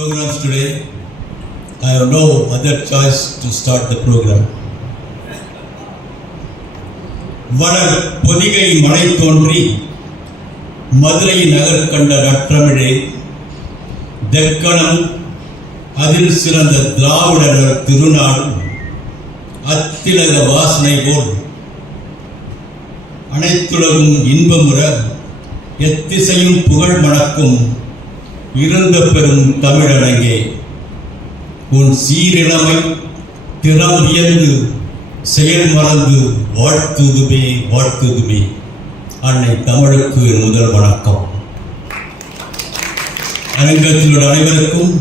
programs today. I have no other choice to start the program. வளர் பொதிகை மலை தோன்றி மதுரை நகர் கண்ட நற்றமிழே, தெக்கணம் அதில் சிறந்த திராவிடர் திருநாடு அத்திலக வாசனை போல் அனைத்துலகும் இன்பமுற எத்திசையும் புகழ் மணக்கும் இருந்த பெரும் தமிழனங்கே, உன் சீரிழமை திறம் வியந்து செயல் மறந்து வாழ்த்துதுமே வாழ்த்துதுமே. அன்னை தமிழுக்கு முதல் வணக்கம். அரங்கத்தில் உள்ள அனைவருக்கும்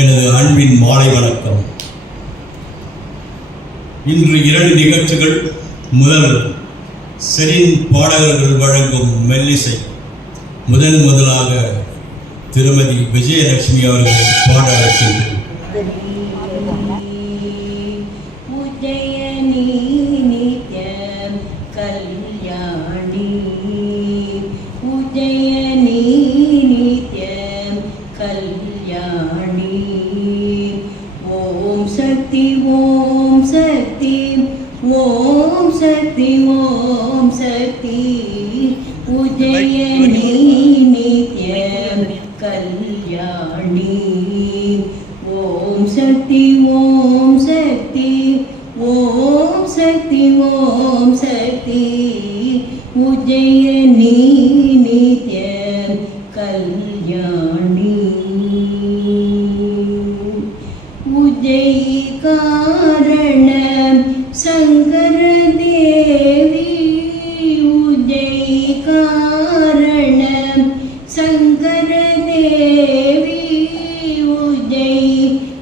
எனது அன்பின் மாலை வணக்கம். இன்று 2 நிகழ்ச்சிகள். முதல் செரின் பாடகர்கள் வழங்கும் மெல்லிசை. முதலாக திருமதி விஜயலட்சுமி அவர்கள் பாட அழைக்கின்றனர். ஓம் சக்தி ஓம் சக்தி ஓம் சக்தி ஓம் சக்தி உஜயனி நித்யம் கல்யாணி. ஓம் சக்தி ஓம் சக்தி ஓம் சக்தி ஓம் சக்தி உஜயனி நித்யம் கல்யாணி. உஜய் காரணம் சங்கர தேவி, உஜய் காரணம் சங்கர தேவி, உஜய்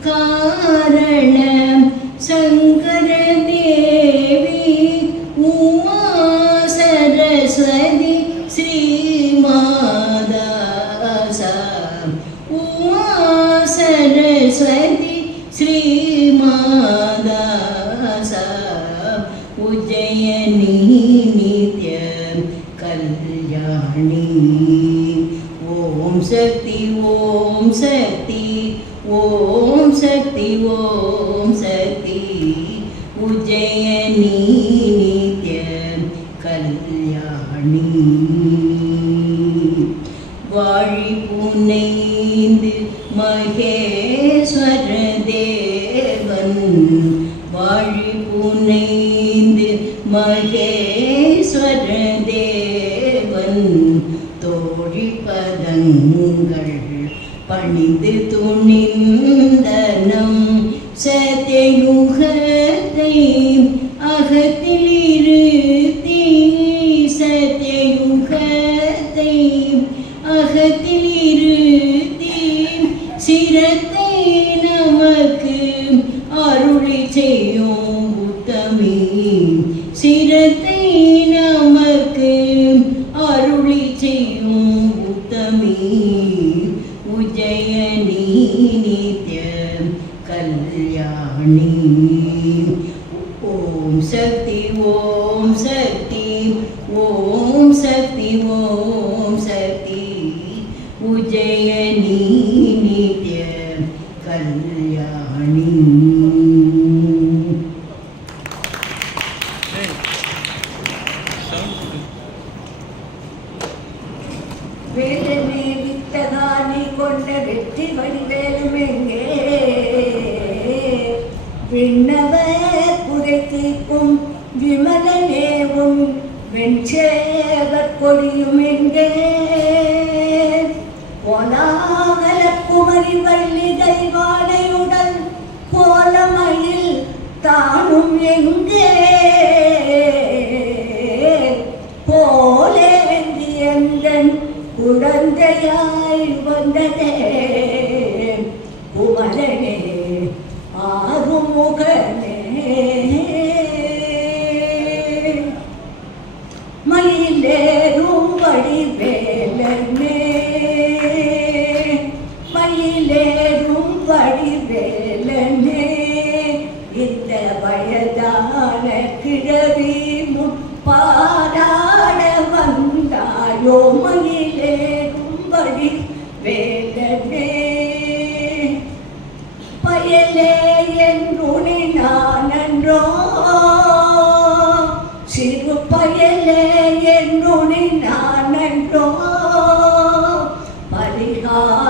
காரணம் சங்கர தேவி. உமா சரஸ்வதி ஸ்ரீ மாதாசா, உமா சரஸ்வதி ஸ்ரீ மாதாசா உஜயனி நித்யம் கல்யாணி. ஓம் சக்தி ஓம் சக்தி ஓம் சக்தி ஓம் சக்தி உஜயனி நித்யம் கல்யாணி. வாழி புனைந்து மகேஸ்வர தேவன், வாழி புனைந்து மகேஸ்வர தேவன், தோழி பதங்கள் பணிந்து துணிந்தனம் சத்யயுகத்தை அகத்தில் இருத்தி, சத்யயுகத்தை அகத்தில் இருத்தி சிரத்தை நமக்கு அருளி செய்யும் உத்தமி, சிரத்தை நமக்கு அருளி செய்யும் உத்தமி உஜயனி நித்யம் கல்யாணி. ஓம் சக்தி ஓம் சக்தி ஓம் சக்தி ஓம் சக்தி உஜயனி நித்யம் கல்யாணி. வேலனே வித்ததானி கொண்ட வெற்றி வடிவேலுமெங்கே, விண்ணவர் குறை தீர்க்கும் விமலனேவும் வெண்சேவர் கொடியும் எங்கே, கோலாகல குமரி வள்ளி தெய்வானையுடன் கோலமயில் தானும் எங்கே, போலேந்தி எந்தன் குழந்தையாய் வந்ததே குமரனே ஆறுமுகனே. மயிலேறும் வடிவேலனே, மயிலேறும் வடிவேலனே, இந்த வயதான கிழவி முப்பாராட வந்தாயோ மயிலேறும் வடிவேலனே.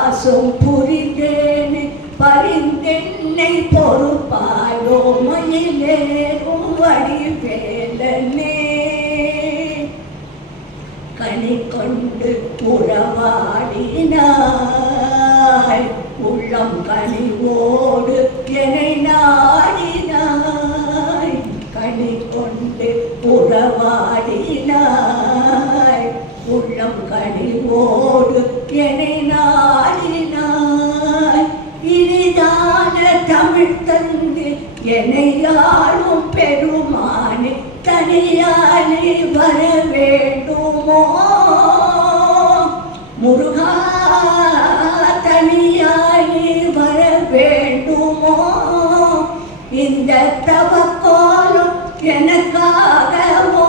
பாசம் புரிந்தேனே பரிந்தென்னை பொறுப்பாயோ மயிலேறும் வடிவேலனே கனி கொண்டு உறவாடினாய் உள்ளம் கனிவோடு என்னை நாடினாய் கனி கொண்டு உறவாடினாய் உள்ளம் கனிவோடு என்னை நாடினாய் இனிதான தமிழ் தந்து என்னை யாரும் பெருமானே தனியானே வர வேண்டுமோ முருகா தனியானே வர வேண்டுமோ இந்த தவக்கோலம் எனக்காகவோ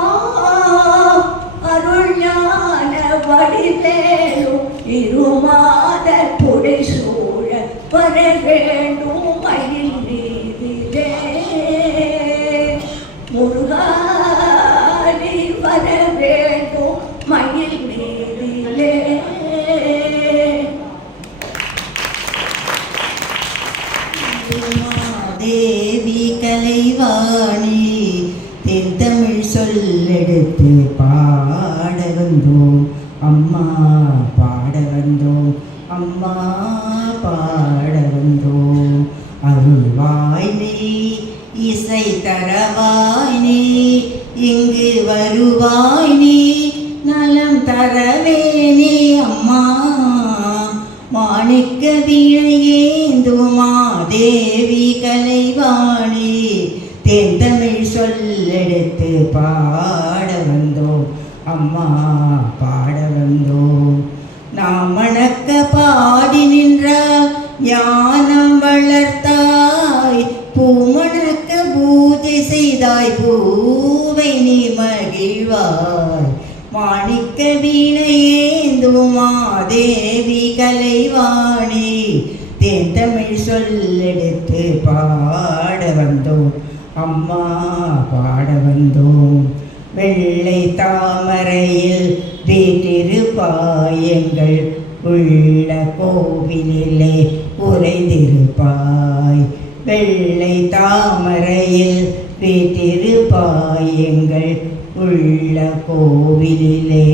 அருள் ஞான வடிவேலும் இருமாத புடை சூழ வர வேண்டும் மயில் நீதிலே முருகா நீ வர வேண்டும் மயில் நீதிலே தேவி கலைவாணி தென்தமிழ் சொல்லெடுத்து பாட வந்தோம் அம்மா பாட வந்தோம் அம்மா பாட வந்தோம் அருள்வாய் நீ இசை தரவாய் நீ இங்கு வருவாய் நீ நலம் தரவே நீ அம்மா மாணிக்க வீணையேந்துமா தேவி கலைவாணி தென்தமிழ் சொல்லெடுத்து பாட வந்தோம் அம்மா பாட வந்தோம் நாம் மணக்க பாடி நின்றால் ஞானம் வளர்த்தாய் பூமணக்க பூஜை செய்தாய் பூவை நீ மகிழ்வாய் மாணிக்க வீணையேந்துமா தேவி கலைவாணி தென்தமிழ் சொல்லெடுத்து பாட வந்தோம் அம்மா பாட வந்தோம் வெள்ளை தாமரையில் வீட்டிருப்பாய் எங்கள் உள்ள கோவிலிலே உறைந்திருப்பாய் வெள்ளை தாமரையில் வீட்டிருப்பாய் எங்கள் உள்ள கோவிலிலே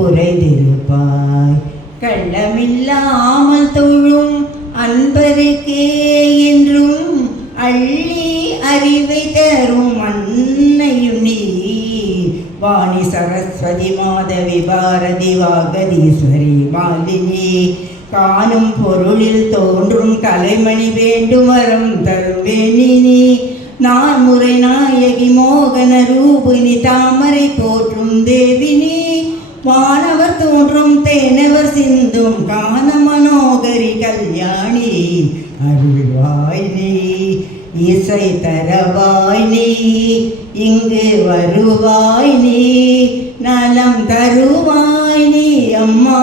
உறைந்திருப்பாய் கள்ளமில்லாமல் தொழும் அன்பருக்கே என்றும் அள்ளி அறிவை தரும் அன்னையும் நீ வாணி சரஸ்வதி மாதவி பாரதி வாகதீஸ்வரி மாலினி காணும் பொருளில் தோன்றும் கலைமணி வேண்டும் வரம் தரும் வேணினி நான் முறை நாயகி மோகன ரூபினி தாமரை போற்றும் தேவினி வானவர் தோன்றும் தேனவர் சிந்தும் கான மனோகரி கல்யாணி அருள்வாய் நீ இசை தரவாய் நீ இங்கு வருவாய் நீ நலம் தருவாய் நீ அம்மா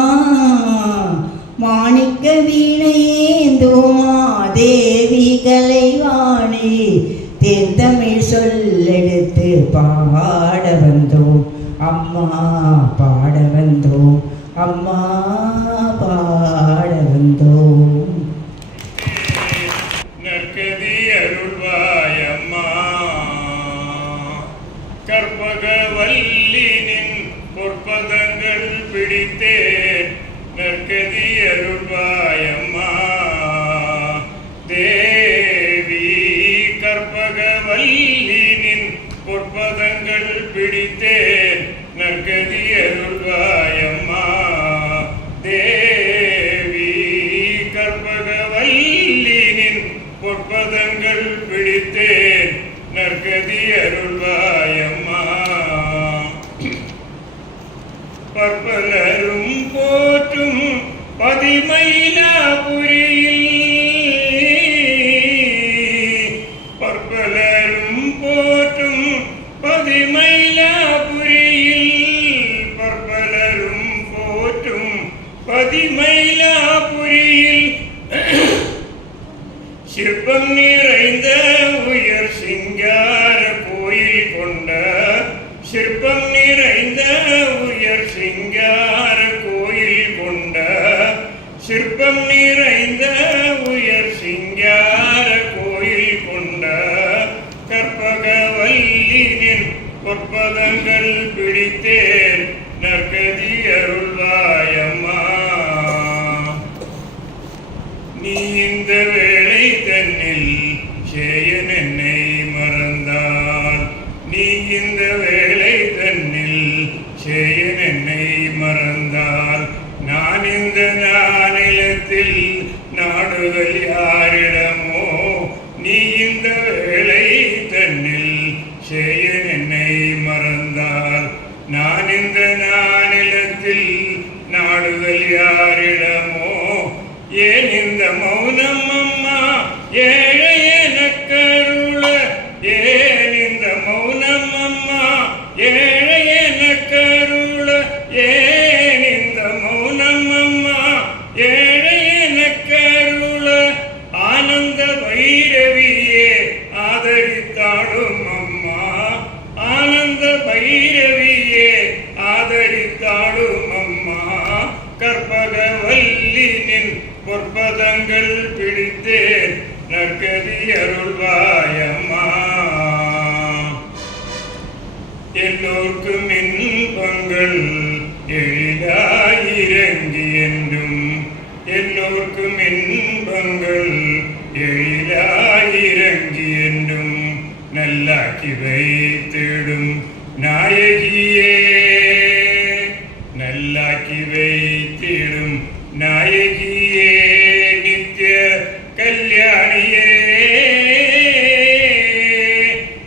மாணிக்க வீணையேந்துமா தேவி கலைவாணி தென்தமிழ் சொல்லெடுத்து பாட வந்தோம் அம்மா பாட வந்தோம் அம்மா பாட வந்தோம் நற்கதி அருள்வாய் அம்மா கற்பகவல்லினின் பொற்பதங்கள் பிடித்தேன் நற்கதி அருள்வாய் அம்மா தேவி கற்பகவல்லினின் பொற்பதங்கள் பிடித்தேன் நற்கதி அருள்வாய் அம்மா தேவி கற்பகவல்லினின் பொற்பதங்கள் பிடித்தேன் நற்கதி அருள்வாய் அம்மா பற்பலரும் போற்றும் பதிமயிலாபுரியில் பற்பலரும் போற்றும் பதிமயிலாபுரியில் பற்பலரும் போற்றும் பதிமயிலாபுரியில் சிற்பம் நிறைந்த உயர் சிங்கார கோயில் கொண்ட சிற்பம் நிறைந்த உயர் சிங்கார கோயில் கொண்ட சிற்பம் சிற்பம் நிறைந்த உயர் சிங்கார கோயில் கொண்ட கற்பகவல்லினின் பொற்பதங்கள் பிடித்தேன் நற்கதி அருள்வாயம்மா. நீ இந்த வேளை தன்னில் சேயன் என்னை மறந்தால், நீ இந்த வேளை தன்னில் சேயன் என்னை மறந்தால், நான் இந்த நானிலத்தில் நாடுகள் யாரிடமோ. நீ இந்த வேளை தன்னில் சேயன் என்னை மறந்தால், நான் இந்த நானிலத்தில் நாடுகள் யாரிடமோ. ஏன் இந்த மௌனம் அம்மா ஏழை எனக்கருள, ஏன் இந்த மௌனம் அம்மா ஏழை எனக்கருள, ஏன் இந்த மௌனம் அம்மா ஏழை எனக்கருள. ஆனந்த பைரவியே ஆதரித்தாடும் அம்மா, ஆனந்த பைரவியே ஆதரித்தாடும் அம்மா. கற்பகவல்லினின் பொற்பதங்கள் பிடித்தேன் நற்கதி அருள்வாயம்மா. எல்லோர்க்கும் இன்பங்கள் எழிலாயிரங்கி என்றும், எல்லோர்க்கும் இன்பங்கள் எழிலாயிரங்கி என்றும் நல்லாக்கி வைத்திடும் நாயகியே, நல்லாக்கி வைத்திடும் நாயகியே, நித்திய கல்யாணியே,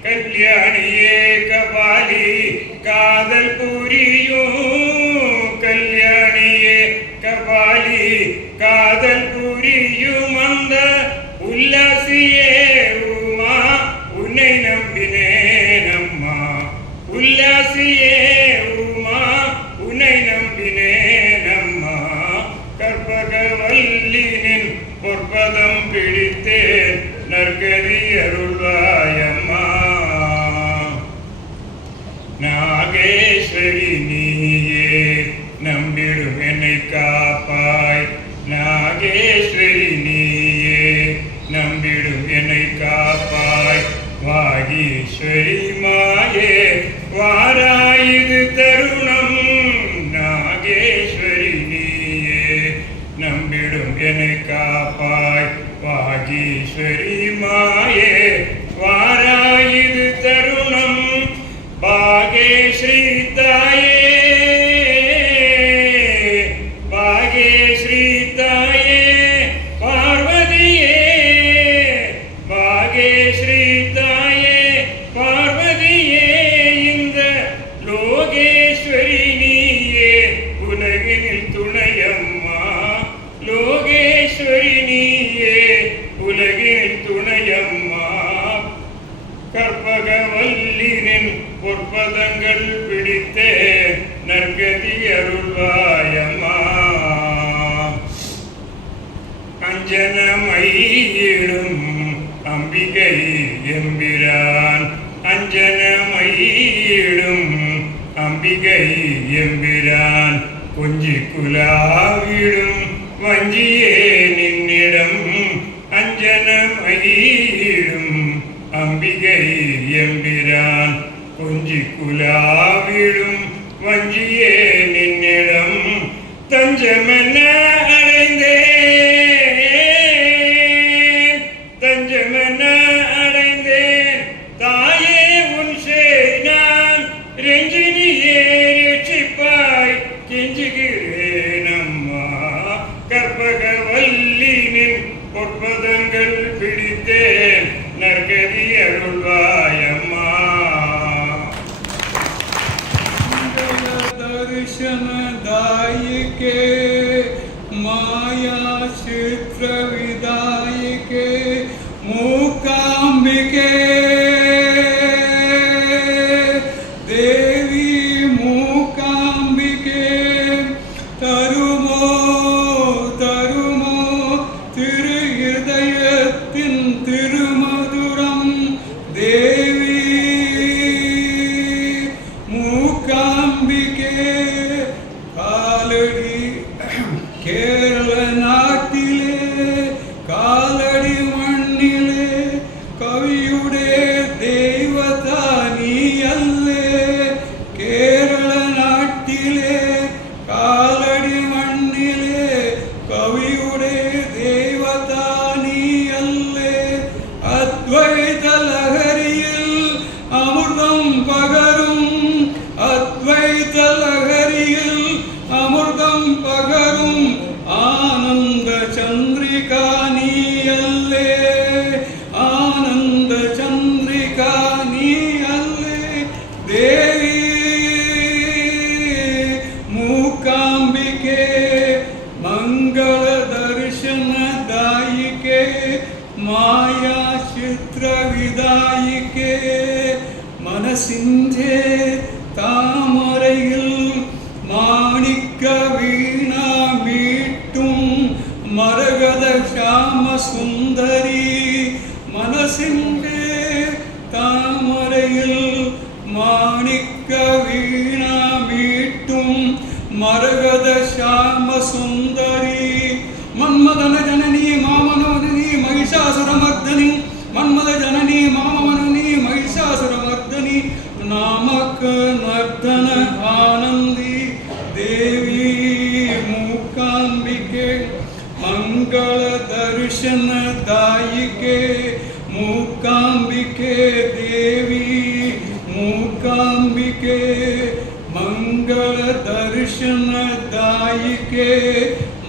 கல்யாணியே கபாலி காதல் புரியும், கல்யாணியே கபாலி காதல் புரியும். அந்த உல்லாசியே உமா உன்னை நம்பினேன் அம்மா, உல்லாசியே உமா உன்னை நம்பினேன் அம்மா. கற்பகவல்லினின் பொற்பதம் பிடித்தேன் நற்கதி அருள்வாயம்மா. நாகேஸ்வரி நீயே நம்பிடும் என்னை காப்பாய், நாகேஸ்வரி நீயே நம்பிடும் என்னை காப்பாய். வாகீஸ்வரி மாயே வாராயுது தருணம், நாகேஸ்வரி நீயே நம்பிடும் என்னை காப்பாய். வாகீஸ்வரி மாயே வாராயுது தருணம். பாகேஸ்ரீ தாயே, பாகேஸ்ரீ தாயே பார்வதியே, பாகேஸ்ரீ தாயே பார்வதியே. இந்த லோகேஸ்வரி நீயே உலகினில் துணையம்மா, லோகேஸ்வரி நீயே உலகினில் துணையம்மா. கற்பகவல்லினின் பொற்பதங்கள் பிடித்தேன் நற்கதி அருள்வாயம்மா. அஞ்சனமயிடும் அம்பிகை எம்பிரான், அஞ்சனமயிடும் அம்பிகை எம்பிரான். கொஞ்சி குலாவிடும் வஞ்சியே நின்னிடம், அஞ்சனமயிடும் அம்பிகை எம்பிரான். கொஞ்சி குலாவிடும் வஞ்சியே நின்னிடம். தஞ்சமென அடைந்தேன், தஞ்சமென அடைந்தேன் தாயே உன் சேய் நான். ரெஞ்சினியே ரட்சிப்பாய் கெஞ்சுகிறேன் அம்மா. கற்பகவல்லினின் பொற்பதங்கள் பிடித்தேன் நற்கதி அருள்வாயம்மா. दर्शनदायिके माया चित्रविदायिके मूकाम्बिके देवी मूकाम्बिके. तरुमो तरुमो திரு இதயத்தின் திருமதுரம் தேவி മായാചിത്രവിദായികേ മനസ്സിൻ്റെ താമരയിൽ മാണിക്ക വീണ മീട്ടും മരകത ശ്യാമസുന്ദരി മനസ്സിൻ്റെ താമരയിൽ മാണിക്ക വീണ മീട്ടും മരകത ശ്യാമസുന്ദരി മന്മദന ജനനീ മാമനോദിനി മഹിഷാസുരമർദ്ദനി മന്മദ ജനനീ മാമനോദിനി മഹിഷാസുരമർദ്ദനി നാമക നർദ്ദന ആനന്ദി ദേവി മൂകാംബികെ मंगल दर्शन दायिके मूकांबिके देवी मूकांबिके मंगल दर्शन दायिके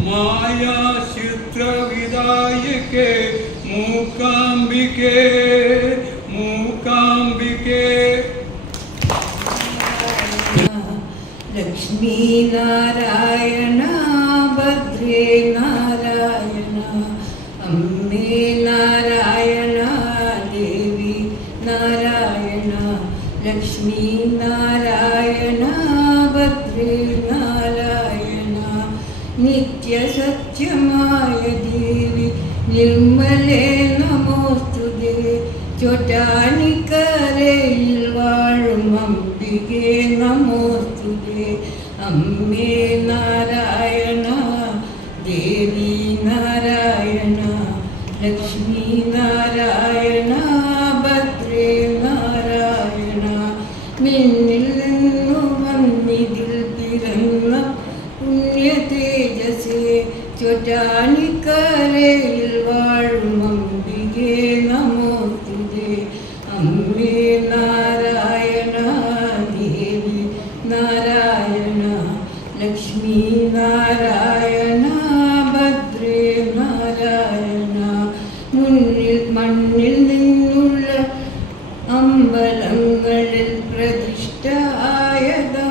माया चित्र विदायिके मूकांबिके मूकांबिके लक्ष्मी नारायण भद्रे नारायण अम्बे नारायण देवी नारायण लक्ष्मी नारायण भद्रे नारायण नित्य सत्यमाय देवी निर्मले नमोस्तुते ചോറ്റാനിക്കരയിൽ വാഴും അംബികേ നമോസ്തുതേ അമ്മേ നാരായണ ദേവി നാരായണ ലക്ഷ്മി നാരായണ ഭദ്രേ നാരായണ നിന്നിൽ നിന്നു വന്നിതിൽ പിറന്ന പുണ്യ തേജസേ ചോറ്റാനിക്കരയിൽ വാഴും അംബികേ നമോസ്തുതേ അമ്മേ നാരായണ ദേവി നാരായണ ലക്ഷ്മി നാരായണ ഭദ്രേ നാരായണ മണ്ണിൽ നിന്നുള്ള അമ്പലങ്ങളിൽ പ്രതിഷ്ഠ ആയതാ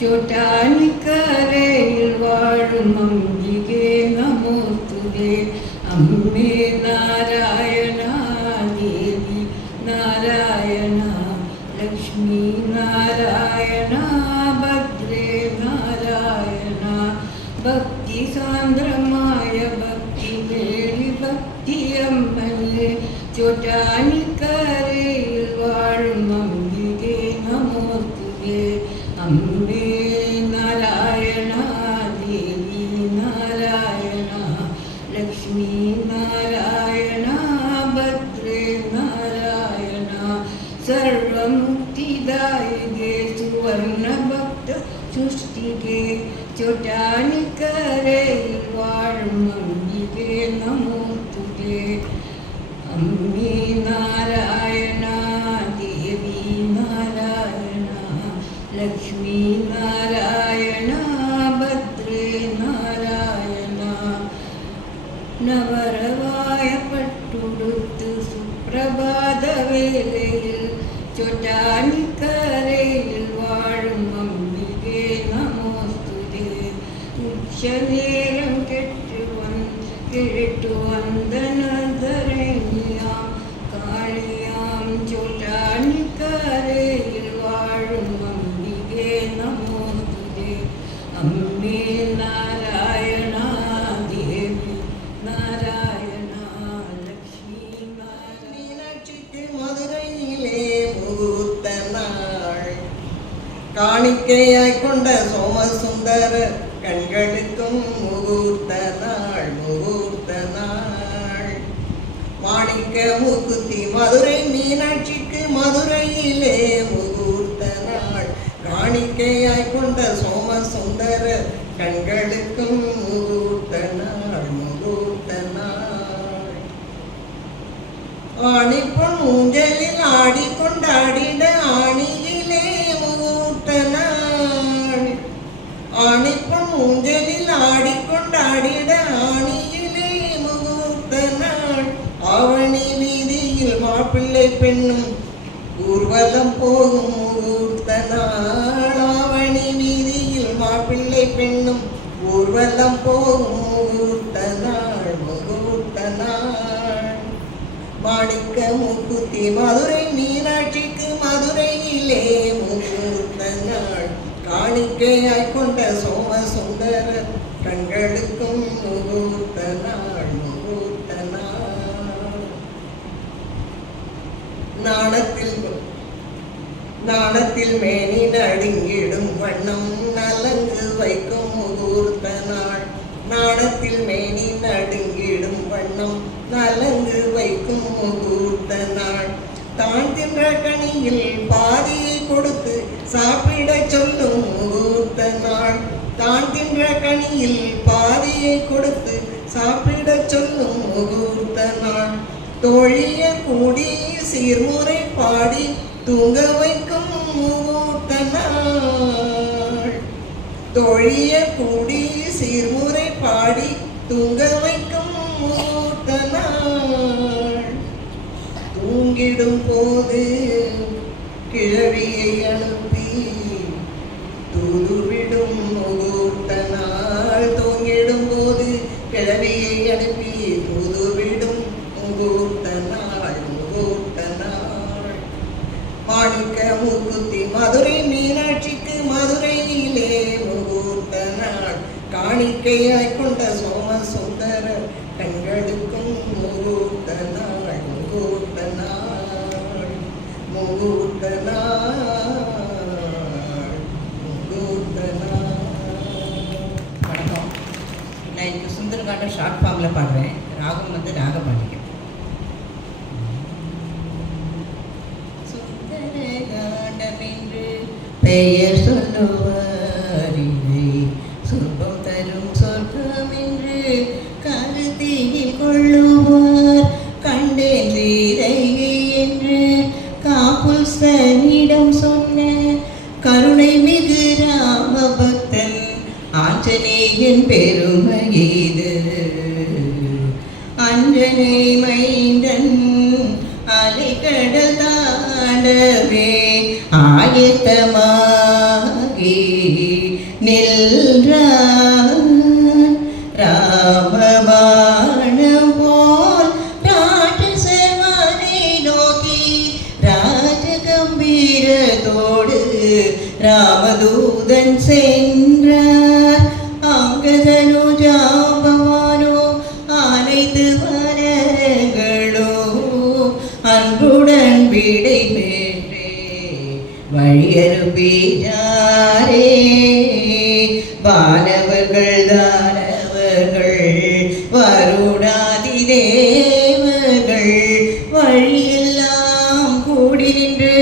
ചോറ്റാനിക്കരയിൽ വാഴും അംബികേ നമോസ്തുതേ അമ്മേ നാരായണ ദേവി നാരായണ ലക്ഷ്മി നാരായണ ഭദ്രേ നാരായണ ഭക്തി സാന്ദ്രമായ ഭക്തി വേളി ഭക്തി അമ്മനെ ചോറ്റാനിക്കരയിൽ വാഴും അംബികേ നമോസ്തുതേ അമ്മേ നാരായണ ദേവി നാരായണ ലക്ഷ്മി നാരായണ ഭദ്രേ നാരായണ സർവമുക്തിദായികേ സുവർണ ഭക്ത സൃഷ്ടികേ ചോറ്റാനിക്കരയിൽ വാഴും അംബികേ നമോസ്തുതേ അമ്മേ നാരായണ ദേവി നാരായണ ലക്ഷ്മി നാരായണ ഭദ്രേ നാരായണ നവരവായ പട്ടുടുത്ത് സുപ്രഭാതവേളയിൽ ചോറ്റാനിക്കരയിൽ വാഴും അംബികേ നമോസ്തുതേ ഉച്ചനേരം കേട്ടു വന്ദനധരണ്യാം കാളിയാം ചോറ്റാനിക്കരയിൽ വാഴും അംബികേ നമോസ്തുതേ അമ്മേ നാരായണ ദേവി നാരായണ ലക്ഷ്മി மீனாட்சிக்கு மதுரையிலே முகூர்த்த நாள் காணிக்கையாய் கொண்ட சோமசுந்தர கண்களுக்கும் முகூர்த்த நாள் முகூர்த்த நாள் மாணிக்க மூக்குத்தி மதுரை மீனாட்சிக்கு மதுரையிலே முகூர்த்த நாள் காணிக்கையாய் கொண்ட சோமசுந்தர கண்களுக்கும் முகூர்த்த நாள் முகூர்த்த நாள் ஆணிப்பொன் ஊஞ்சலில் ஆடிக்கொண்டாடிட ஆணியிலே முகூர்த்த நாள் ஆணிப்பொன் ஊஞ்சலில் ஆடிக்கொண்டாடிட ஆணியிலே முகூர்த்த நாள் ஆவணி வீதியில் மாப்பிள்ளை பெண்ணும் ஊர்வலம் போகும் முகூர்த்த நாள் ஆவணி வீதியில் மாப்பிள்ளை பெண்ணும் ஊர்வலம் போகும் முகூர்த்த நாள் முகூர்த்த நாள் மாணிக்க மூக்குத்தி மதுரை மீனாட்சிக்கு மதுரையிலே முகூர்த்த நாள் காணிக்கையாய் கொண்ட சோமசுந்தர கண்களுக்கும் முகூர்த்த நாள் முகூர்த்த நாள். நாணத்தில் மேனி நடுங்கிடும் வண்ணம் நலங்கு வைக்கும் முகூர்த்த நாள். நாணத்தில் மேனி நடுங்கிடும் வண்ணம் நலங்கு வைக்கும் முகூர்த்த நாள். தான் தின்ற கனியில் பாதியை கொடுத்து சாப்பிட சொல்லும் முகூர்த்த நாள். தான் தின்ற கனியில் பாதியை கொடுத்து சாப்பிட சொல்லும் முகூர்த்த நாள். தோழிய கூடி சீர்முறை பாடி தூங்க வைக்கும் முகூர்த்த நாள். தோழிய கூடி சீர்முறை பாடி தூங்க வைக்கும் முகூர்த்த நாள். தூங்கிடும் போது கிழவியை அனுப்பி தூதுவிடும் முகூர்த்த நாள். தூங்கிடும் போது கிழவியை அனுப்பி தூதுவிடும் முகூர்த்த நாள் முகூர்த்த நாள். மாணிக்க மூக்குத்தி மதுரை மீனாட்சிக்கு மதுரையிலே முகூர்த்த நாள் காணிக்கையாய் கொண்ட சோமசுந்தர கண்களுக்கும் முகூர்த்த நாள் முகூர்த்த நாள் முகூர்த்த நாள் முகூர்த்த நாள். வணக்கம். நான் இன்னைக்கு சுந்தரகாண்டம் ஷார்ட் ஃபார்மில் பாடுறேன். ராகம் வந்து ராகபாடிக்கும். சுந்தரகாண்டம் என்று பெயர் சொல்லுவார் இல்லை, சொர்க்கம் தரும் சொர்க்கம் என்று கருத்தில் கொள்ளுவார். கண்டேன் சீதையை என்று காப்புல்சனிடம் சொன்ன கருணை மிகு ராம பக்தன் ஆஞ்சநேயன் பெருமை இது. அஞ்சனை மைந்தன் அலைக்கடல் தாண்டவே ஆயத்தமாகி நின்றான். ராமபாணம் போல் ராட்சசனை நோக்கி ராஜகம்பீரத்தோடு ராமதூதன் சென்றார். அங்கதனோ ஜாம்பவானோ அனைத்து வரங்களோ அன்புடன் விடை பெற்றே வழியறுப்பீராரே. வானவர்கள் தானவர்கள் வருடாதி தேவர்கள் வழியெல்லாம் கூடி நின்று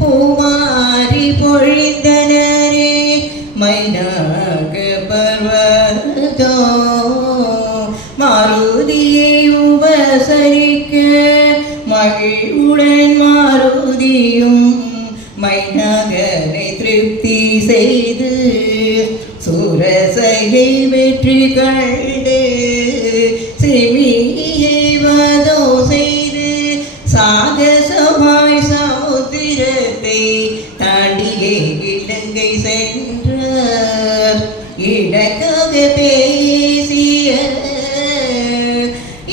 பூமாரி பொழிந்தனரே. மைனாக பர்வதோ மாருதியை உபசரிக்க மகிழ்வுடன் மாருதியும் மைனாகனை திருப்தி செய்து சூரசையை வெற்றி கண்டு சிமியை வதோ செய்து சாகசமாய் சமுத்திரத்தை தாண்டியே இலங்கை சென்றார். இடக்காக பேசிய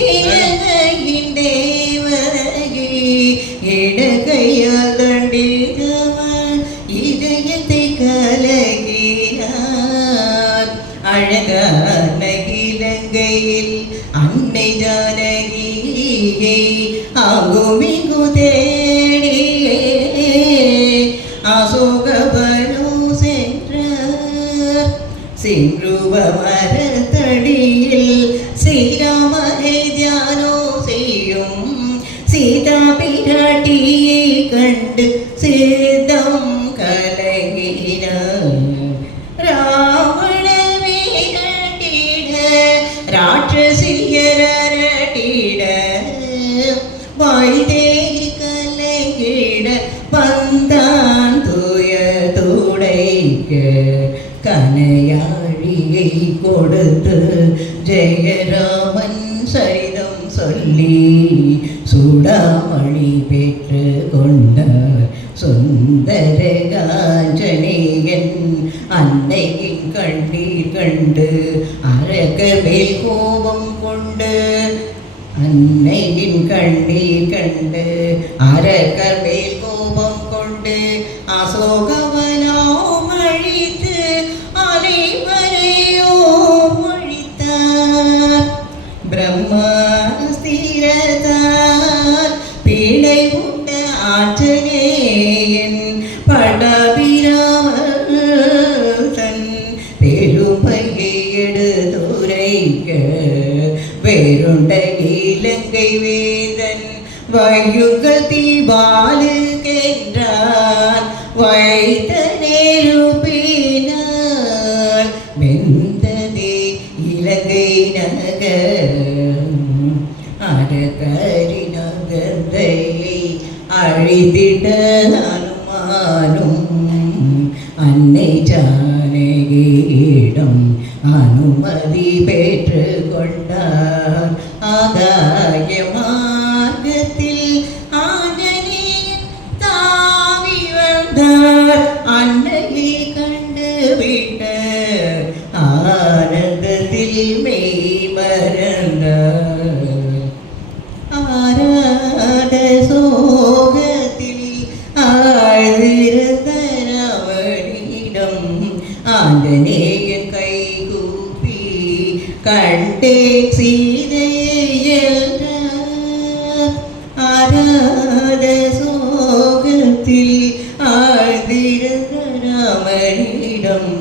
இலங்கையின் தேவகி இடக்கையால் தண்டித்தவன் இதயத்தை கலகினார். அழகான இலங்கையில் அன்னை ஜானகியை அங்குமிகு தேடியே அசோகவனோ சென்றார். சின்ருவ மரத்தடியில் ஸ்ரீராமனை தியானோ செய்யும் சீதா பிராட்டியை கண்டு சித்தம் கலங்கினார். ராவணன் வீரட்டிட ராட்சசியரட்டிட வைதேகி கலங்கிட வந்தான் தூய துடைக்க கனையாழியை கொடுத்து ஜெயராமன் சரிதம் சொல்லி சூடாமணி பெற்று கொண்ட சுந்தர காஞ்சனேயன் அன்னையின் கண்ணீர் கண்டு அரக்கர் மேல் கோபம் கொண்டு அன்னையின் கண்ணீர் கண்டு அரக்கர் மேல் கோபம் கொண்டு அசோகவனம் அழித்து அனைவரையோ ஒழித்தார். பிரம்மாஸ்திரத்தால் பீடை உண்ட ஆஞ்சநேயன் பட்டாபிராமன் பெருமையை எடுத்துரைக்க வேறுண்ட இலங்கை வேந்தன் வயுங்கள் தீபாலு கென்றான் வைத்த நெருப்பினால் வெந்ததே இலங்கை நகரம். அரகரி நகர்ந்தையை அழித்திட அனுமானும் அன்னை ஜானகியிடம் அனுமதி பெற்று கொண்டார். ஆகாய மார்க்கத்தில் ஆஞ்சநேயன் தாவி வந்தார். அன்னையை கண்டு விட்ட ஆனந்தத்தில் மெய் மறந்தார். ஆராத சோகத்தில் ஆழ்ந்திருந்த ராவணிடம் ஆஞ்சநேயன் கை கூப்பி கண்டே சீதையென்றார். ஆராத சோகத்தில் ஆழ்ந்திருந்த ராமனிடம்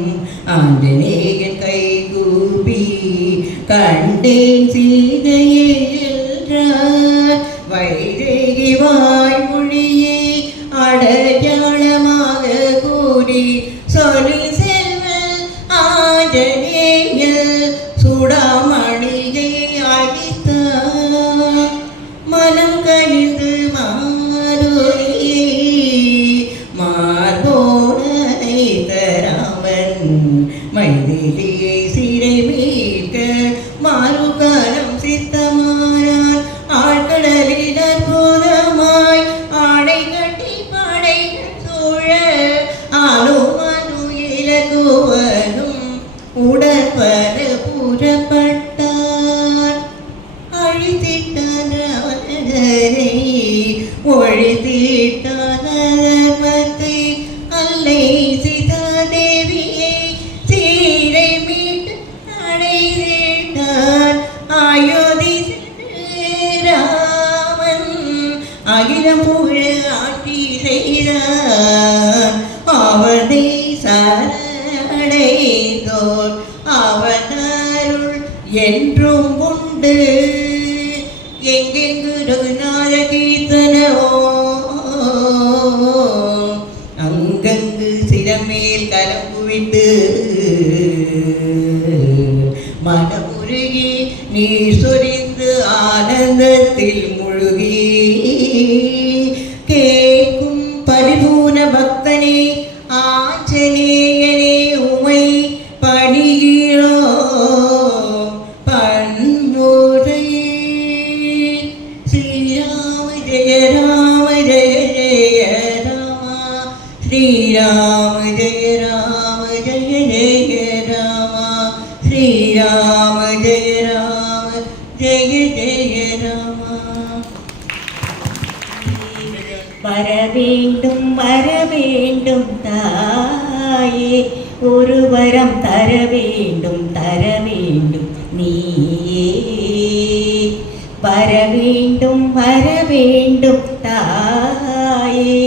ஆஞ்சநேயன் கை கூப்பி கண்டேன் சீதையே என்றார். வைதேகி வாய்மொழியை அடையாளமாக கூறி சொல்லி செல்வ ஆஞ்சநேய சூடாமணியை அழித்தார். மனம் கழிந்து மாறுதியை மார்போனை தராமன் மைதிலியை சிறை மீட்க மாறுகாலம் சித்தமானார். ஆழ்கடலில் அற்புதமாய் ஆடை கட்டி படைகள் சூழ ஆளுமனு இலகுவனும் உடற்பர புறப்பட்டார். அழித்திட்டான் ராவணனை ஒழித்திட்டான் தர்மத்தை அல்லை சீதாதேவியை சீரை மீட்டு அடைந்திட்டான். அயோத்தி ராமன் அகிலம் புகழ ஆட்சி செய்தான். அவனை சரணடைந்தோர் அவன் அருள் என்றும் உண்டு. எங்கெங்கு ரகுநாத கீர்த்தனவோ அங்கங்கு சிரமேல் கரம் குவித்து மனமுருகி நீர் சொரிந்து ஆனந்தத்தில் முழுகி கேட்கும் பரிபூர்ண பக்தனே ஆஞ்சநேயனே உமை பணிகிறோம் பன்முறை. ஸ்ரீராம ஜெய ராம ஜெய ஜெய ராம ஸ்ரீராம ஜெய ராம ஜெய ஜெய ராம ஸ்ரீராம ஜெய ராம ஜெய ஜெய ராம. வரவேண்டும் வரவேண்டும் தாயே ஒரு வரம் தர வேண்டும் நீயே. வரவேண்டும் வரவேண்டும் தாயே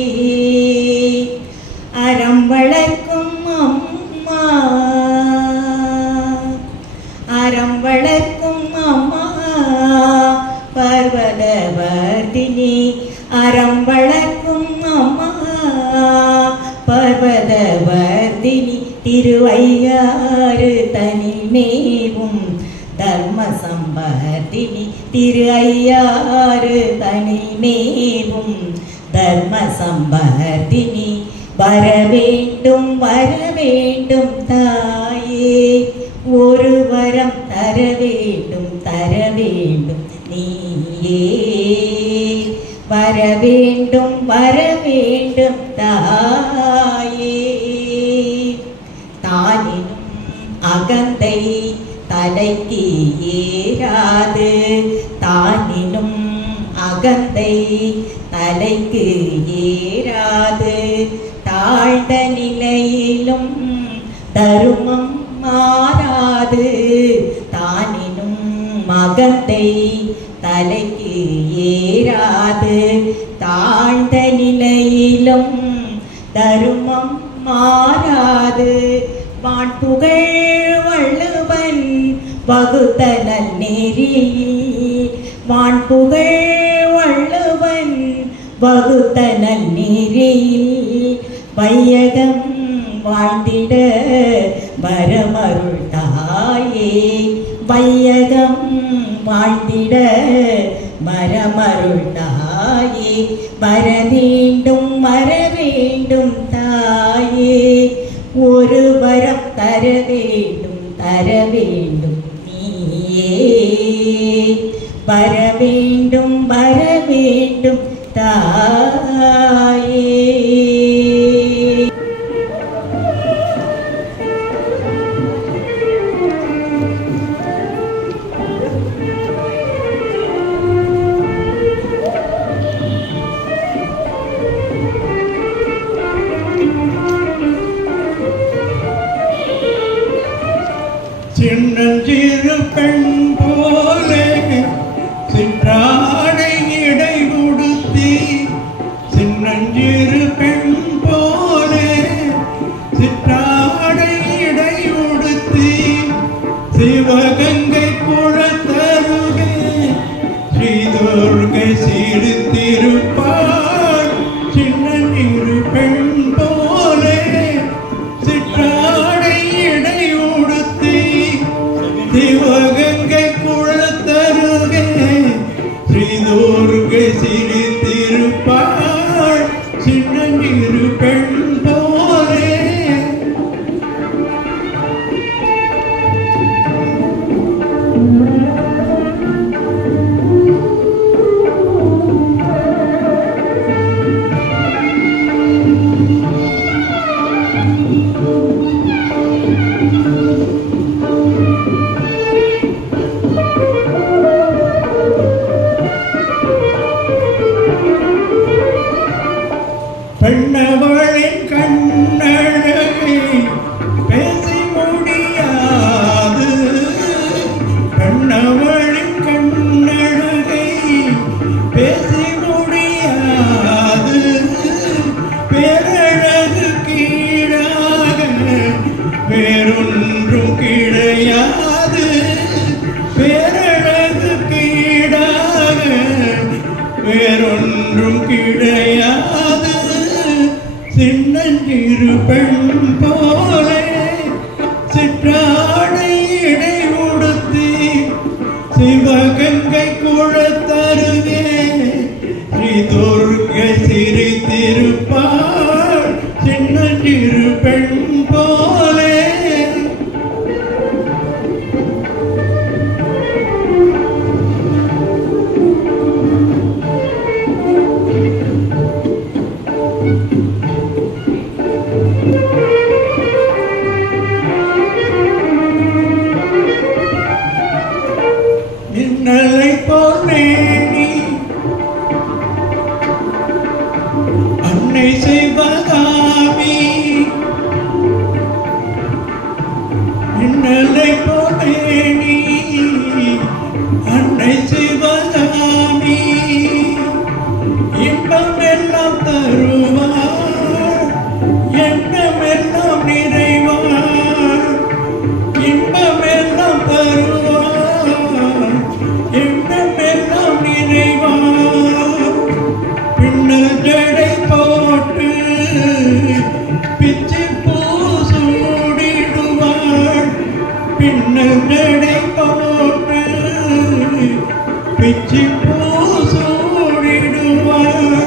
அறம் வளர்க்கும் அம்மா அறம் வளர்க்கும் அம்மா பர்வதவர்தினி அறம் வளர்க்கும் அம்மா பர்வதவர்தினி திருவையாறு தனிமேவும் தர்ம சம்பர்தினி திருஐயாறு தனிமேவும் தர்ம சம்பர்தினி வரவேண்டும் வரவேண்டும் தாயே ஒரு வரம் தர வேண்டும் நீயே. வரவேண்டும் வரவேண்டும் தாயே தானினும் அகந்தை தலைக்கு ஏறாது தானினும் அகந்தை தலைக்கு ஏறாது தாழ்ந்த நிலையிலும் தருமம் மாறாது தானினும் அகந்தை தலைக்கு ஏறாது தாழ்ந்த நிலையிலும் தருமம் மாறாது வான்புகழ் வள்ளுவன் வகுத்த நன்னெறியில் வான்புகழ் வள்ளுவன் வகுத்த நன்னெறியில் வையகம் வாழ்ந்திட வரமருள் தாயே வையகம் வாழ்ந்திட வரமருள் தாயே வர வேண்டும் தாயே ஒரு வரம் தர வேண்டும் நீயே வர வேண்டும் தாயே. சின்னஞ்சிறு பெண் போலே சிற்றாடை இடை உடுத்தி சின்னஞ்சிறு பெண் போலே சிற்றாடை இடை உடுத்தி சிவகங்கை குளத்தருகே ஸ்ரீதுர்கை சீர்த்திருப்பாள் சின்னஞ்சிறு பெண் போலே சிற்றாடை இடை உடுத்தி சிவகங்கை குளத்தருகே ஸ்ரீதுர்கை சிரித்திருப்பாள் சின்னஞ்சிறு பெண் போலே. பெண்ணவளின் கண்ணழகை பேசி முடியாது பெண்ணவளின் கண்ணழகை பேசி முடியாது பேரழகு கீழாக வேறொன்றும் கிடையாது பேரழகு கீழாக வேறொன்றும் கிடையாது சின்னஞ்சிறு பெண் போலே சிற்றாடை இடை உடுத்தி சிவகங்கை குளத்தருகே ஸ்ரீதுர்கை சிரித்திருப்பாள் சின்னஞ்சிறு பெண் போலே. மின்னலை போல் மேனி அன்னை செய்வதாமி மின்னலை போல் மேனி அன்னை செய்வதாமி இன்பம் எல்லாம் தருவார் எண்ணமெல்லாம் நிறைவார் இன்பம் எல்லாம் தருவார் எண்ணமெல்லாம் நிறைவார் பின்னல் ஜடை போட்டு பிச்சி பூ சூடிடுவாள் பின்னல் ஜடை போட்டு பிச்சி பூ சூடிடுவாள்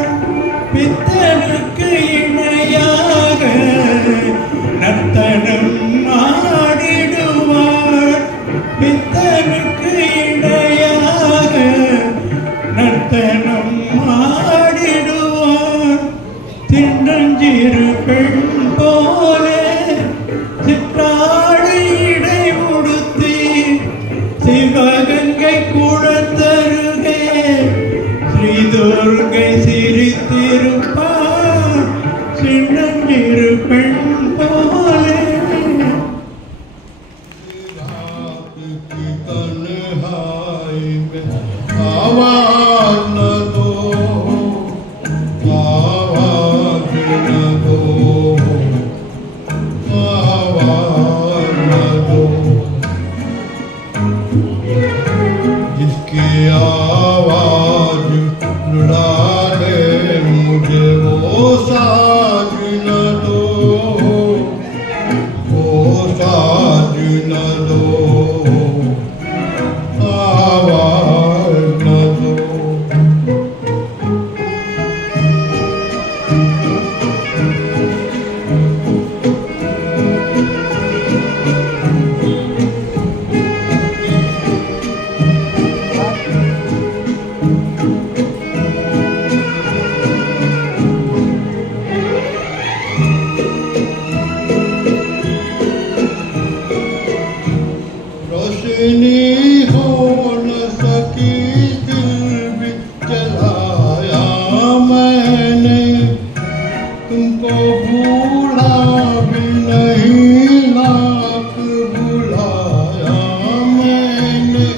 பித்தனுக்கு இணையாக நர்த்தனம் ஆடிடுவாள் பித்தனுக்கு இணையாக நர்த்தனம் ஆடிடுவாள் சின்னஞ்சிறு பெண் போலே சிற்றாடை இடை உடுத்தி துர்கை சிரித்திருப்பார் சின்னஞ்சிறு பெண் போலே रात की तन्हाई में आवाज न दो, आवाज न दो, आवाज न दो। जिसकी आवाज रुला दे मुझे वो साज न दो, वो साज न दो, आवाज न दो। रोशनी हो न सकी दिल भी जलाया मैंने, तुमको भूला भी नहीं लाख भुलाया मैंने।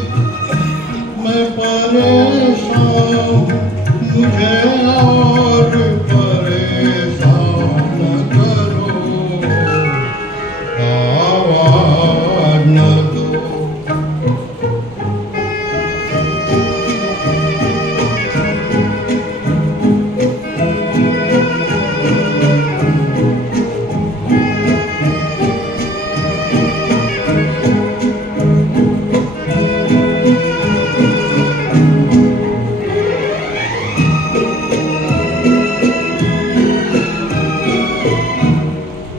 मैं परेशान मुझे और परेशान न करो, आवाज न दो।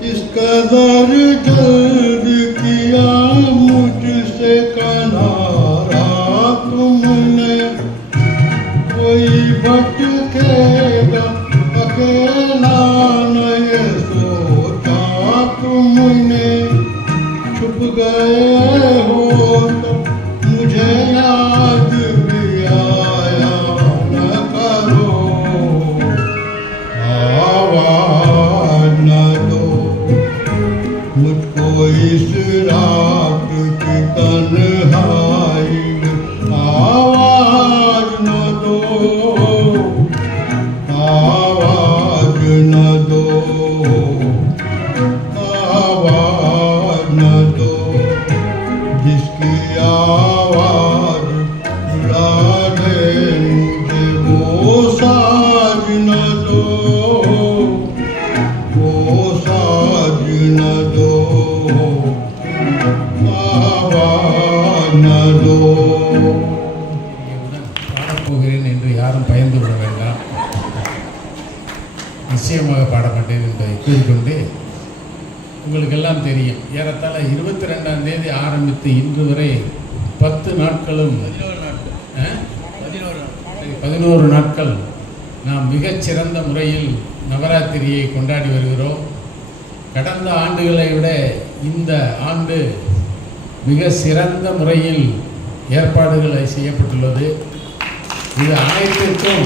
इस कदर जल्द किया मुझसे किनारा तुमने, कोई भटकेगा अकेला न ये सोचा तुमने। छुप गए हो तो मुझे याद भी आया न करो, आवाज न दो। मुझको इस रात की तन्हाई में आवाज न दो, आवाज न दो, आवाज न दो। जिसकी आवाज रुला दे मुझे वो साज न दो, वो साज न दो, आवाज न दो। பாடப்போகிறேன் என்று யாரும் பயந்து கொள்ள வேண்டாம். நிச்சயமாக பாட மாட்டேன் என்பதை கூறிக்கொண்டு, உங்களுக்கெல்லாம் தெரியும், ஏறத்தாழ 22ஆம் தேதி ஆரம்பித்து இன்று வரை 10 நாட்களும் 11 நாட்கள் நாம் மிகச்சிறந்த முறையில் நவராத்திரியை கொண்டாடி வருகிறோம். கடந்த ஆண்டுகளை விட இந்த ஆண்டு மிக சிறந்த முறையில் ஏற்பாடுகள் செய்யப்பட்டுள்ளது. இது அனைத்திற்கும்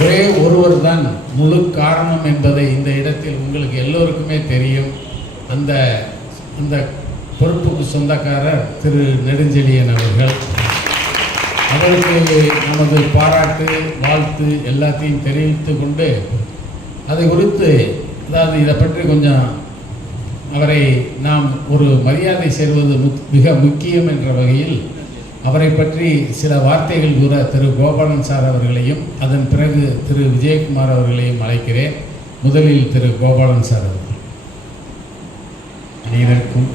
ஒரே ஒருவர் தான் முழு காரணம் என்பதை இந்த இடத்தில் உங்களுக்கு எல்லோருக்குமே தெரியும். அந்த அந்த பொறுப்புக்கு சொந்தக்காரர் திரு நெடுஞ்செழியன் அவர்கள். அவருக்கு நமது பாராட்டு, வாழ்த்து எல்லாத்தையும் தெரிவித்து கொண்டு, அதை குறித்து அதாவது இதை பற்றி கொஞ்சம் அவரை நாம் ஒரு மரியாதை செய்வது மிக முக்கியம் என்ற வகையில் அவரை பற்றி சில வார்த்தைகள் கூற திரு கோபாலன் சார் அவர்களையும் அதன் பிறகு திரு விஜயகுமார் அவர்களையும் அழைக்கிறேன். முதலில் திரு கோபாலன் சார் அவர்கள். அனைவருக்கும்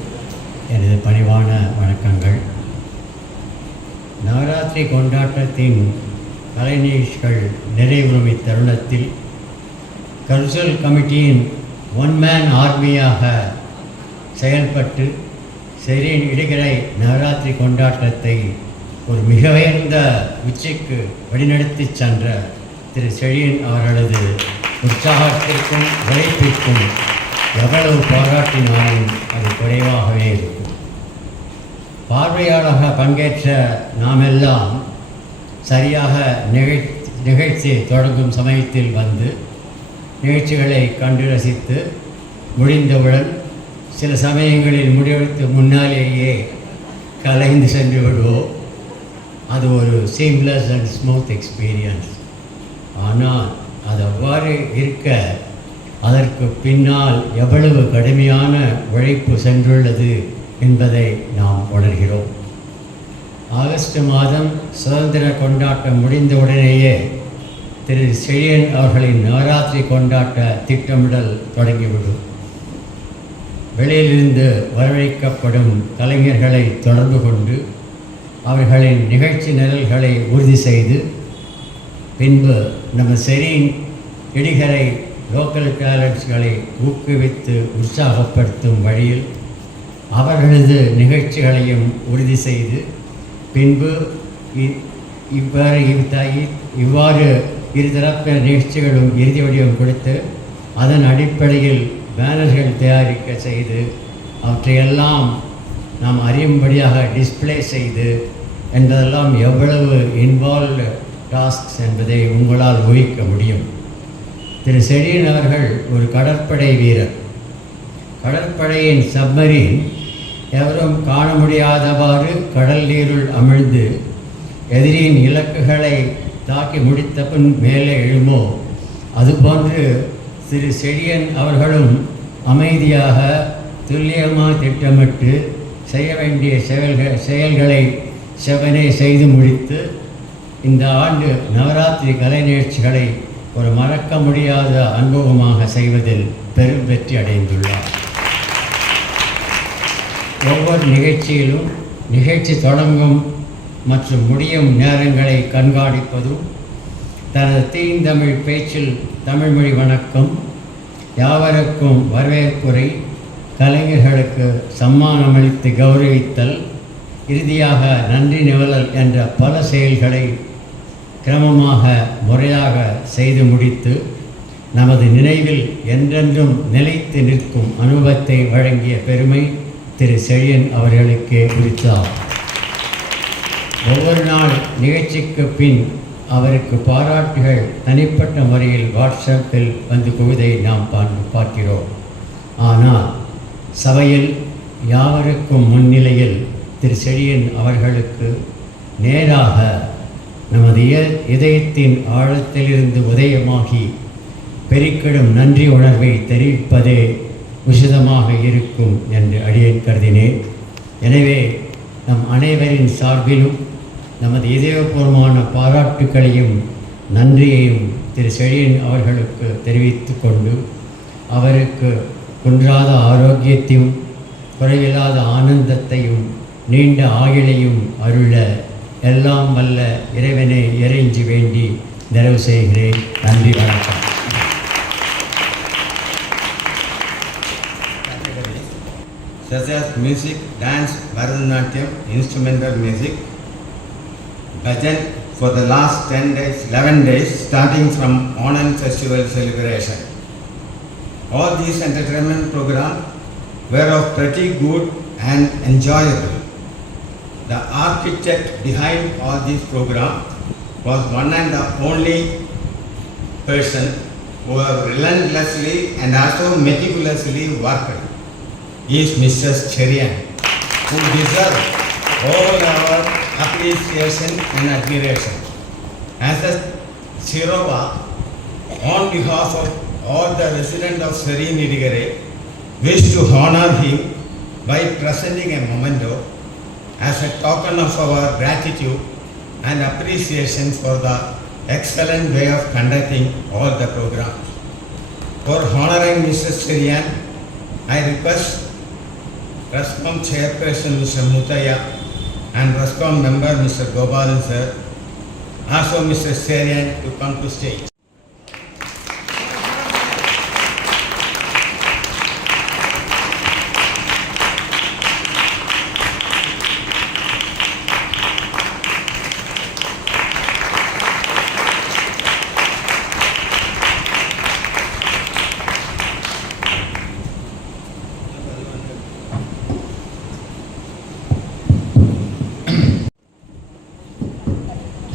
எனது பணிவான வணக்கங்கள். நவராத்திரி கொண்டாட்டத்தின் கலை நிகழ்ச்சிகள் நிறைவுறும் இத்தருணத்தில் கல்ச்சுரல் கமிட்டியின் ஒன் மேன் ஆர்மியாக செயல்பட்டு செரியன் இடைகளை நவராத்திரி கொண்டாட்டத்தை ஒரு மிக உயர்ந்த உச்சிக்கு வழிநடத்தி சென்ற திரு செழியன் அவர்களது உற்சாகத்திற்கும் உழைப்பிற்கும் எவ்வளவு பாராட்டினாலும் அது குறைவாகவே இருக்கும். பார்வையாளராக பங்கேற்ற நாமெல்லாம் சரியாக நிகழ்ச்சி தொடங்கும் சமயத்தில் வந்து நிகழ்ச்சிகளை கண்டு ரசித்து முடிந்தவுடன் சில சமயங்களில் முடிவெடுத்து முன்னாலேயே கலைந்து சென்று விடுவோம். அது ஒரு சீம்லெஸ் அண்ட் ஸ்மூத் எக்ஸ்பீரியன்ஸ். ஆனால் அது அவ்வாறு இருக்க அதற்கு பின்னால் எவ்வளவு கடுமையான உழைப்பு சென்றுள்ளது என்பதை நாம் உணர்கிறோம். ஆகஸ்ட் மாதம் சுதந்திர கொண்டாட்டம் முடிந்தவுடனேயே திரு செழியன் அவர்களின் நவராத்திரி கொண்டாட்ட திட்டமிடல் தொடங்கிவிடும். வெளியிலிருந்து வரவழைக்கப்படும் கலைஞர்களை தொடர்பு கொண்டு அவர்களின் நிகழ்ச்சி நிரல்களை உறுதி செய்து பின்பு நம்ம செரீன் இடிகரை லோக்கல் டேலண்ட்ஸ்களை ஊக்குவித்து உற்சாகப்படுத்தும் வழியில் அவர்களது நிகழ்ச்சிகளையும் உறுதி செய்து பின்பு இவ்வாறு இருதரப்பு நிகழ்ச்சிகளும் இறுதி வடிவம் கொடுத்து அதன் அடிப்படையில் பேனர்கள் தயாரிக்க செய்து அவற்றையெல்லாம் நாம் அறியும்படியாக டிஸ்பிளே செய்து என்பதெல்லாம் எவ்வளவு இன்வால்வ்டு டாஸ்க்ஸ் என்பதை உங்களால் ஊகிக்க முடியும். திரு செழியன் அவர்கள் ஒரு கடற்படை வீரர். கடற்படையின் சப்மரீன் எவரும் காண முடியாதவாறு கடல் நீருள் அமிழ்ந்து எதிரியின் இலக்குகளை தாக்கி முடித்த பின் மேலே எழுமோ அதுபோன்று திரு செழியன் அவர்களும் அமைதியாக துல்லியமாக திட்டமிட்டு செய்ய வேண்டிய செயல்களை செவனே செய்து முடித்து இந்த ஆண்டு நவராத்திரி கலை நிகழ்ச்சிகளை ஒரு மறக்க முடியாத அனுபவமாக செய்வதில் பெரும் வெற்றி அடைந்துள்ளார். ஒவ்வொரு நிகழ்ச்சியிலும் நிகழ்ச்சி தொடங்கும் மற்றும் முடியும் நேரங்களை கண்காணிப்பதும் தனது தீந்தமிழ் பேச்சில் தமிழ்மொழி வணக்கம், யாவருக்கும் வரவேற்புரை, கலைஞர்களுக்கு சம்மானமளித்து கௌரவித்தல், இறுதியாக நன்றி நிவழல் என்ற பல செயல்களை கிரமமாக முறையாக செய்து முடித்து நமது நினைவில் என்றென்றும் நிலைத்து நிற்கும் அனுபவத்தை வழங்கிய பெருமை திரு செழியன் அவர்களுக்கே உரித்தார். ஒவ்வொரு நாள் நிகழ்ச்சிக்கு பின் அவருக்கு பாராட்டுகள் தனிப்பட்ட முறையில் வாட்ஸ்அப்பில் வந்து குவிதை நாம் பார்க்கிறோம். ஆனால் சபையில் யாவருக்கும் முன்னிலையில் திரு செழியன் அவர்களுக்கு நேராக நமது இதயத்தின் ஆழத்திலிருந்து உதயமாகி பெருக்கிடும் நன்றி உணர்வை தெரிவிப்பதே உசிதமாக இருக்கும் என்று அடியேன் கருதினேன். எனவே நம் அனைவரின் சார்பிலும் நமது இதயபூர்வமான பாராட்டுக்களையும் நன்றியையும் திரு செழியன் அவர்களுக்கு தெரிவித்து கொண்டு அவருக்கு குன்றாத ஆரோக்கியத்தையும் குறைவில்லாத ஆனந்தத்தையும் நீண்ட ஆயுளையும் அருள எல்லாம் வல்ல இறைவனை இறைஞ்சி வேண்டி நிறைவு செய்கிறேன். நன்றி, வணக்கம். Such as music, dance, Bharatanatyam, instrumental music, bhajan for the last 10 days, 11 days, starting from Onam festival celebration. All these entertainment programs were of pretty good and enjoyable. The architect behind all these programs was one and the only person who have relentlessly and also meticulously worked. He is Mr. Cherian, who deserves all our appreciation and admiration. As a Sirova, on behalf of all the residents of Serene Idigare, wish to honor him by presenting a memento as a token of our gratitude and appreciation for the excellent way of conducting all the programs. For honoring Mr. Cherian, I request RESCOM Chairperson Mr. Mutaya and RESCOM member Mr. Gopalan sir, also Mr. Cherian to come to stage.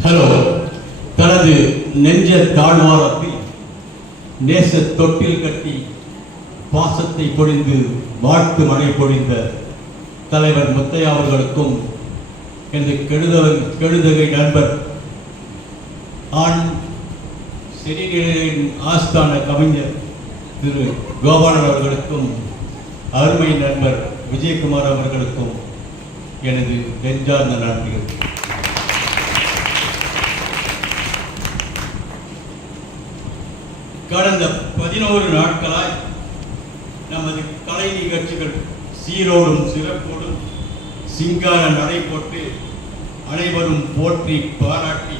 Hello, தனது தனது நெஞ்ச தாழ்வாரத்தில் நேச தொட்டில் கட்டி பாசத்தை பொழிந்து வாழ்த்து மழை பொழிந்த தலைவர் முத்தையா அவர்களுக்கும் எனது கெழுதகை நண்பர் ஆண் சிறிகளின் ஆஸ்தான கவிஞர் திரு கோபாலன் அவர்களுக்கும் அருமை நண்பர் விஜயகுமார் அவர்களுக்கும் எனது நெஞ்சார்ந்த நன்றிகள். கடந்த 11 நாட்களாய் நமது கலை நிகழ்ச்சிகள் சீரோடும் சிறப்போடும் சிங்கார நடை போட்டு அனைவரும் போற்றி பாராட்டி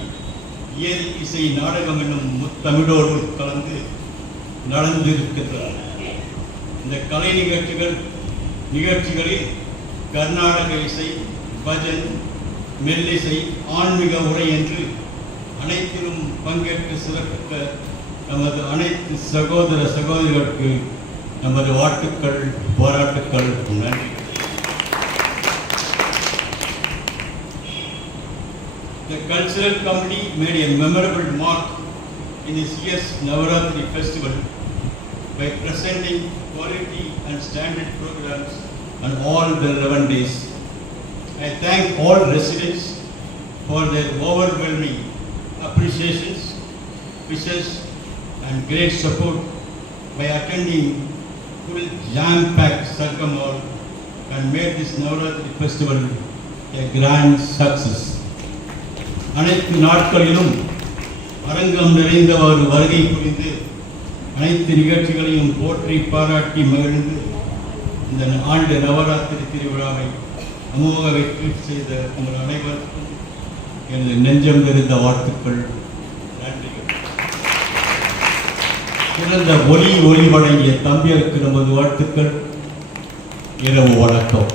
இயல் இசை நாடகம் என்னும் முத்தமிழோடு கலந்து நடந்திருக்கின்றன. இந்த கலை நிகழ்ச்சிகளில் கர்நாடக இசை, பஜன், மெல்லிசை, ஆன்மீக உரை என்று அனைத்திலும் பங்கேற்று சிறப்பித்த நமது அனைத்து சகோதர சகோதரிகளுக்கு நமது வாழ்த்துக்கள், பாராட்டுக்கள், நன்றி. The cultural committee made a memorable mark in this year's Navaratri festival by presenting quality and standard programs on all the 11 days. I thank all residents for their overwhelming appreciations, wishes and great support by attending full jam-packed Sargam Hall and made this Navaratri festival a grand success. அனைத்து நாட்களிலும் அரங்கம் நிறைந்தவாறு வருகை புரிந்து அனைத்து நிகழ்ச்சிகளையும் போற்றி பாராட்டி மகிழ்ந்து இந்த ஆண்டு நவராத்திரி திருவிழாவை அமோக வெற்றி செய்த உங்கள் அனைவருக்கும் எனது நெஞ்சம் நிறைந்த வாழ்த்துக்கள், நன்றிகள். சிறந்த ஒளி வழங்கிய தம்பியருக்கு நமது வாழ்த்துக்கள். இரவு வணக்கம்.